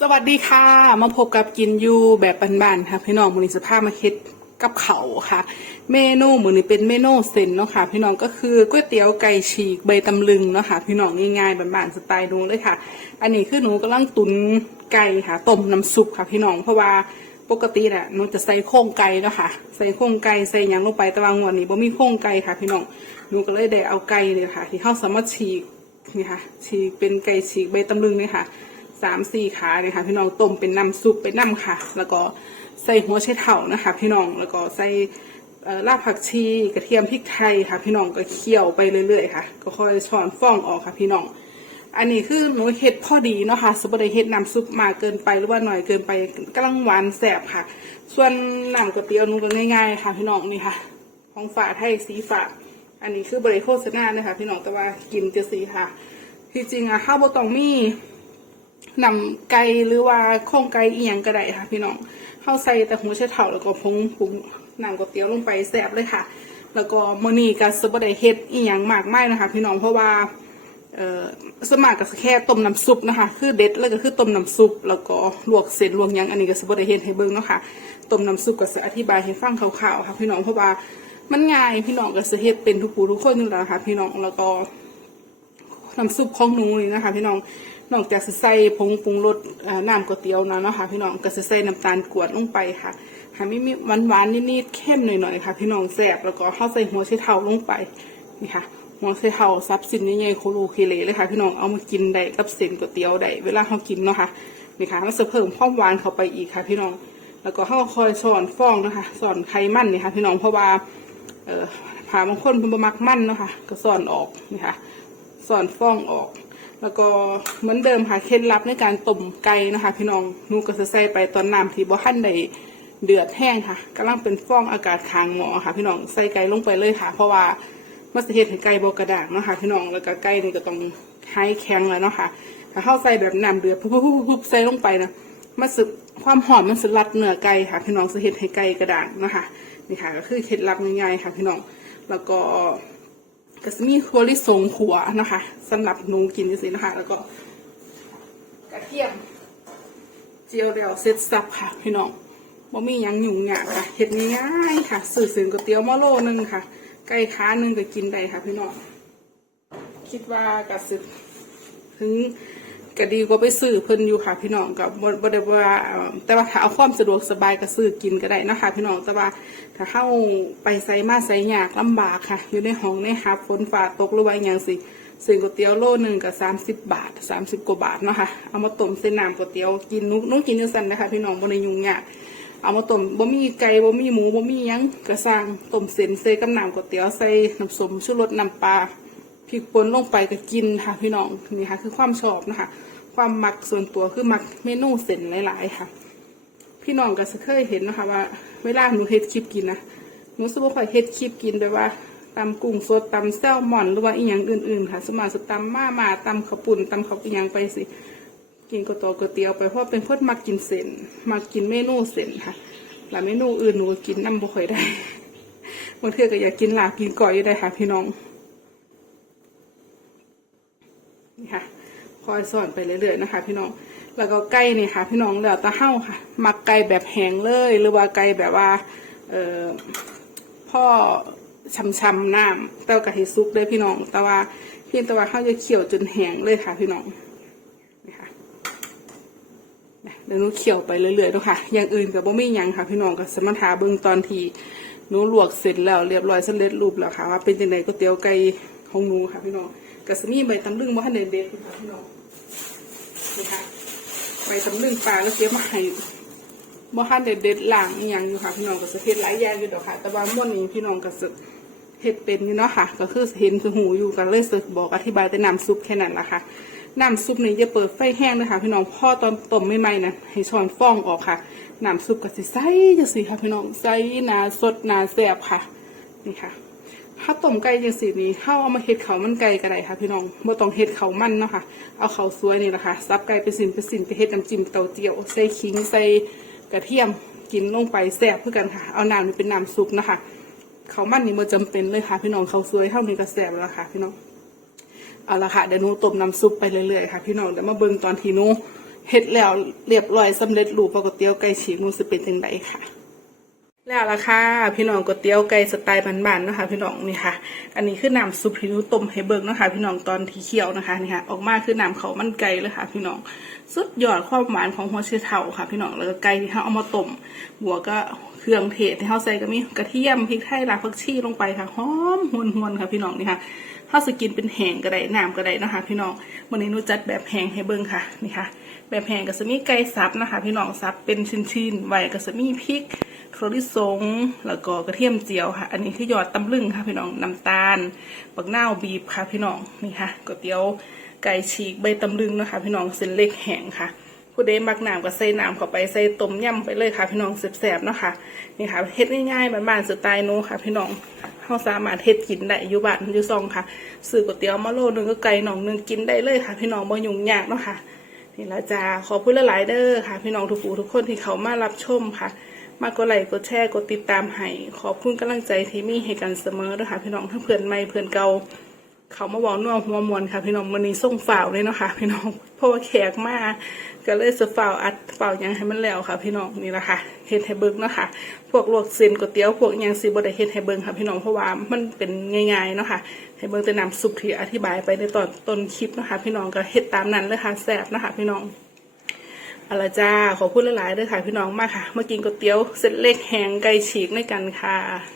สวัสดีค่ะ มาพบกับกินยูแบบบ้านๆค่ะพี่น้องมือนี้สภาพมาเฮ็ดกับเขาค่ะ เมนูมือนี้เป็นเมนูเซนเนาะค่ะ พี่น้องก็คือก๋วยเตี๋ยวไก่ฉีกใบตำลึงเนาะค่ะ พี่น้องง่ายๆบ้านๆสไตล์นูเลยค่ะ อันนี้คือหนูกำลังตุนไก่ค่ะต้มน้ำซุปค่ะ พี่น้องเพราะว่าปกติน่ะหนูจะใส่โครงไก่เนาะค่ะ ใส่โครงไก่ใส่ยังลงไปแต่ว่างวันนี้บ่มีโครงไก่ค่ะ พี่น้องหนูก็เลยได้เอาไก่เนี่ยค่ะ ที่เข้าสามารถฉีกนี่ค่ะ ฉีกเป็นไก่ฉีกใบตำลึงเนี่ยค่ะ สามสี่ขาเนี่ยค่ะพี่น้องต้มเป็นน้ำซุปเป็นน้ำค่ะ แล้วก็ใส่หัวไชเท้านะคะ พี่น้องแล้วก็ใส่รากผักชีกระเทียมพริกไทยค่ะ พี่น้องก็เคี่ยวไปเรื่อยๆค่ะ ก็ค่อยช้อนฟองออกค่ะ พี่น้อง อันนี้คือหนูเฮ็ดพอดีเนาะค่ะสบดเฮ็ดน้ำซุปมากเกินไปหรือว่าหน่อยเกินไปกำลังหวานแสบค่ะ ส่วนหน้ำก๋วยเตียวนูก็ง่ายๆ ค่ะ พี่น้องนี่ค่ะ ของฝาไทยสีฝาอันนี้คือบริโภคนานะคะพี่น้องแต่ว่ากินจะสีค่ะ ที่จริงอะข้าวบะตองมี นำไก่หรือว่าโครงไก่เอียงก็ได้ค่ะ พี่น้องเข้าใส่แต่หัวไชเท้าแล้วก็ผงผงน้ำก๋วยเตี๋ยวลงไปแซ่บเลยค่ะ แล้วก็มื้อนี้ก็สิบ่ได้เฮ็ดอีหยังมากมายนะคะ พี่น้องเพราะว่าเอ่อสมากก็แค่ต้มน้ำซุปนะคะ คือเด็ดแล้วก็คือต้มน้ำซุป แล้วก็ลวกเส้นลวกยังอันนี้ก็สิบ่ได้เฮ็ดให้เบิ่งเนาะค่ะต้มน้ำซุปก็สิอธิบายให้ฟังคร่าวๆค่ะ พี่น้องเพราะว่ามันง่ายพี่น้องก็สิเฮ็ดเป็นทุกผู้ทุกคนอยู่แล้วค่ะ พี่น้องแล้วก็น้ำซุปของหนูนี่นะคะ พี่น้อง นอกจากจะใส่ผงปรุงรสน้ำก๋วยเตี๋ยวนะเนาะค่ะพี่น้องก็จะใส่น้ำตาลกวดลงไปค่ะให้มีมีหวานหวานนิดๆเข้มหน่อยๆค่ะ พี่น้องแซบแล้วก็เข้าใส่หัวไชเท้าลงไปนี่ค่ะหัวไชเท้าซับสินใหญ่ๆโคโลเคเลเลยค่ะ พี่น้องเอามากินได้กับเส้นก๋วยเตี๋ยวได้เวลาเขากินเนาะค่ะนี่ค่ะมันจะเพิ่มความหวานเข้าไปอีกค่ะ พี่น้อง แล้วก็เขาคอยสอนฟองนะคะสอนไขมันนี่ค่ะ พี่น้องเพราะว่าเอ่อผ่าบางคนเป็นบมักมันเนาะค่ะก็สอนออกนี่ค่ะสอนฟองออก แล้วก็เหมือนเดิมค่ะเคล็ดลับในการต้มไก่นะคะ พี่น้องนูก็จะใส่ไปตอนน้ำที่บ่ทันได้เดือดแห้งค่ะกำลังเป็นฟองอากาศค้างหม้อค่ะ พี่น้องใส่ไก่ลงไปเลยค่ะ เพราะว่ามันจะเฮ็ดให้ไก่บกระด้างเนาะค่ะพี่น้องแล้วก็ไก่นี่ก็ต้องให้แข็งแล้วเนาะค่ะถ้าเข้าใส่แบบน้ำเดือดปุ๊บใส่ลงไปนะมันสึกความหอมมันสึรัดเนื้อไก่ค่ะ พี่น้องจะเฮ็ดให้ไก่กระด้างเนาะค่ะนี่ค่ะ ก็คือเคล็ดลับง่ายๆค่ะ พี่น้องแล้วก็ ก็จะมีถั่วลิสงขัวนะคะสำหรับหนูกินจริงๆนะคะ แล้วก็กระเทียม เจียวเดียวเซ็ตสับค่ะพี่น้องบ่มีหยังหยุ่งยากค่ะเฮ็ดง่ายๆค่ะสื่อสื่อก๋วยเตี๋ยวหมะโลนึงค่ะ ไก่ขาหนึงก็กินได้ค่ะพี่น้องคิดว่ากระสึกถึง ก็ดีกว่าไปซื้อเพิ่นอยู่ค่ะพี่น้องกับบ่บ่ได้ว่าแต่ว่าถ้าเอาความสะดวกสบายก็ซื้อกินก็ได้นะคะพี่น้องแต่ว่าถ้าเข้าไปไสมาไสยากลำบากค่ะ อยู่ในห้องในหับฝนฟ้าตกหรือว่าอย่างสิซื้อก๋วยเตี๋ยวโลหนึ่งก็สามสิบบาทสามสิบกว่าบาทเนาะค่ะเอามาต้มเส้นน้ำก๋วยเตี๋ยวกินนุ๊กนุ๊กกินจังซั่นนะคะพี่น้องบ่ได้ยุ่งยากเอามาต้มบ่มีไก่บ่มีหมูบ่มียังกระสร้างต้มเส้นใส่กับน้ำก๋วยเตี๋ยวใส่น้ำส้มชูรสน้ำปลา พริกป่นลงไปก็กินค่ะพี่น้องนี่ค่ะคือความชอบนะคะ ความมักส่วนตัวคือมักเมนูเส้นหลาย ๆ ค่ะ พี่น้องก็จะเคยเห็นนะคะว่า เวลาหนูเฮ็ดคลิปกินนะหนูสมมติค่อยเฮ็ดคลิปกินแบบว่าตำกุ้งสดตำแซลมอนหรือว่าอีหยังอื่น ๆ ค่ะ สมมติตำมามาตำข้าวปุ่นตำข้าวอีหยังไปสิ กินก๋วยเตี๋ยวก๋วยเตี๋ยวไปเพราะเป็นคนมักกินเส้นมักกินเมนูเส้นค่ะแล้วเมนูอื่นหนูก็กินน้ำบ่ค่อยได้บางเทื่อก็อยากกินลาบกินก่อยอยู่ได้ค่ะพี่น้อง นี่ค่ะคอยสอนไปเรื่อยๆนะคะ พี่น้อง แล้วก็ไก่เนี่ยค่ะ พี่น้องแล้วตะเห่าค่ะมักไก่แบบแห้งเลย หรือว่าไก่แบบว่า เอ่อพ่อช้ำๆน้ำแต่ากะทิซุปเลยพี่น้อง แต่ว่าเพียงแต่ว่าเขาจะเคี่ยวจนแห้งเลยค่ะ พี่น้องนี่ค่ะเดี๋ยวหนูเคี่ยวไปเรื่อยๆด้วยค่ะ อย่างอื่นกับบ่มียังค่ะ พี่น้องก็สมถาเบิ่งตอนทีหนูลวกเสร็จแล้วเรียบร้อยสำเร็จรูปแล้วค่ะ ว่าเป็นจังไดก๋วยเตี๋ยวไก่ ของหนูค่ะพี่น้องก็สมีใบตำลึงบ่ทันได้เด็ดค่ะพี่น้องนี่ค่ะใบตำลึงปลาก็เก็บมาให้บ่ทันได้เด็ดล้างอหยังอยู่ค่ะพี่น้องก็สิเฮ็ดหลายอย่างอยู่ดอกค่ะ แต่ว่ามื้อนี้พี่น้องก็สิเฮ็ดเป็นอยู่เนาะค่ะ ก็คือเห็นคือหูอยู่ก็เลยสิบอกอธิบายแต่น้ำซุปแค่นั้นละค่ะน้ำซุปนี่จะเปิดไฟแห้งเลยค่ะพี่น้องพ่อตอนต้มใหม่ๆนะให้ช้อนฟองออกค่ะน้ำซุปก็สิใสจังสิค่ะพี่น้องใสหนาสดหนาแซ่บค่ะนี่ค่ะ ถ้าต้มไก่จังสีนี้เข้าเอามาเฮ็ดเขามันไก่ก็ได้ค่ะ พี่น้องบ่ต้องเฮ็ดเขามันเนาะค่ะ เอาเขาสวยนี่แหละค่ะซับไก่ไปสินไปสินไปเฮ็ดน้ำจิ้มเต้าเจี้ยวใส่ขิงใส่กระเทียมกินลงไปแซ่บเพื่อกันค่ะ เอาน้ำนี่เป็นน้ำซุปนะคะเขามันนี่มันจำเป็นเลยค่ะ พี่น้องเขาสวยเท่านี้ก็แซ่บแล้วค่ะ พี่น้องเอาละค่ะเดี๋ยวหนูต้มน้ำซุปไปเรื่อยๆค่ะ พี่น้องเดี๋ยวมาเบิ่งตอนที่นูเฮ็ดแล้วเรียบร้อยสำเร็จรูปปกติไก่ฉีกมันสิเป็นจังไดค่ะ แล้วล่ะค่ะพี่น้องก๋วยเตี๋ยวไก่สไตล์บ้านๆนะคะ พี่น้องนี่ค่ะ อันนี้คือน้ำซุปที่หนูต้มให้เบิกนะคะ พี่น้องตอนที่เคี่ยวนะคะนี่ค่ะ ออกมาคือน้ำเขามันไก่เลยค่ะ พี่น้องสุดยอดความหวานของหัวเชเท่าค่ะ พี่น้องแล้วก็ไก่ที่เขาเอามาต้มบัวก็ เครื่องเทศที่เขาใส่ก็มีกระเทียมพริกไทยรากผักชีลงไปค่ะหอมหวนๆค่ะพี่น้องนี่ค่ะเขาสกินเป็นแห้งก็ได้น้ำก็ได้นะคะ พี่น้องวันนี้หนูจัดแบบแห้งให้เบิ่งค่ะนี่ค่ะ แบบแห้งก็จะมีไก่สับนะคะ พี่น้องสับเป็นชิ้นๆไว้ก็จะมีพริกโคลิสงแล้วก็กระเทียมเจียวค่ะ อันนี้คือยอดตำลึงค่ะ พี่น้องน้ำตาลบักเน่าบีบค่ะ พี่น้องนี่ค่ะก๋วยเตี๋ยวไก่ฉีกใบตำลึงนะคะ พี่น้องเส้นเล็กแห้งค่ะ ผู้ใดมักน้ำก็ใส่น้ำเข้าไปใส่ต้มยำไปเลยค่ะ พี่น้องแซ่บๆเนาะค่ะนี่ค่ะเฮ็ดง่ายๆบ้านๆสไตล์โนค่ะ พี่น้องเราสามารถเฮ็ดกินได้อยู่บ้านอยู่ซองค่ะซื้อก๋วยเตี๋ยวมาโลนึงก็ไก่หนองนึงกินได้เลยค่ะ พี่น้องบ่ยุ่งยากเนาะค่ะนี่ละจ้าขอพูดหลายๆเด้อค่ะ พี่น้องทุกผู้ทุกคนที่เขามารับชมค่ะ มากดไลค์กดแชร์กดติดตามให้ขอบคุณกำลังใจที่มีให้กันเสมอเด้อค่ะ พี่น้องทั้งเพื่อนใหม่เพื่อนเก่า เขามาบอกนัวหัวมวนค่ะ พี่น้องวันนี้ส่งฝ่าวเลยเนาะค่ะ พี่น้องเพราะว่าแขกมาก็เลยจะฝ่าวอัดฝ่าวยังให้มันแล้วค่ะ พี่น้องนี่ละค่ะเฮ็ดให้เบิ่งเนาะค่ะ พวกลวกเส้นก๋วยเตี๋ยวพวกยังสิบ่ได้เฮ็ดให้เบิ่งค่ะ พี่น้องเพราะว่ามันเป็นง่ายๆเนาะค่ะให้เบิ่งแต่นำซุปที่อธิบายไปในตอนต้นคลิปนะคะ พี่น้องก็เฮ็ดตามนั้นเลยค่ะแซ่บนะคะพี่น้องอาละจ้าขอพูดหลายๆด้วยค่ะพี่น้องมากค่ะมากินก๋วยเตี๋ยวเส้นเล็กแห้งไก่ฉีกด้วยกันค่ะ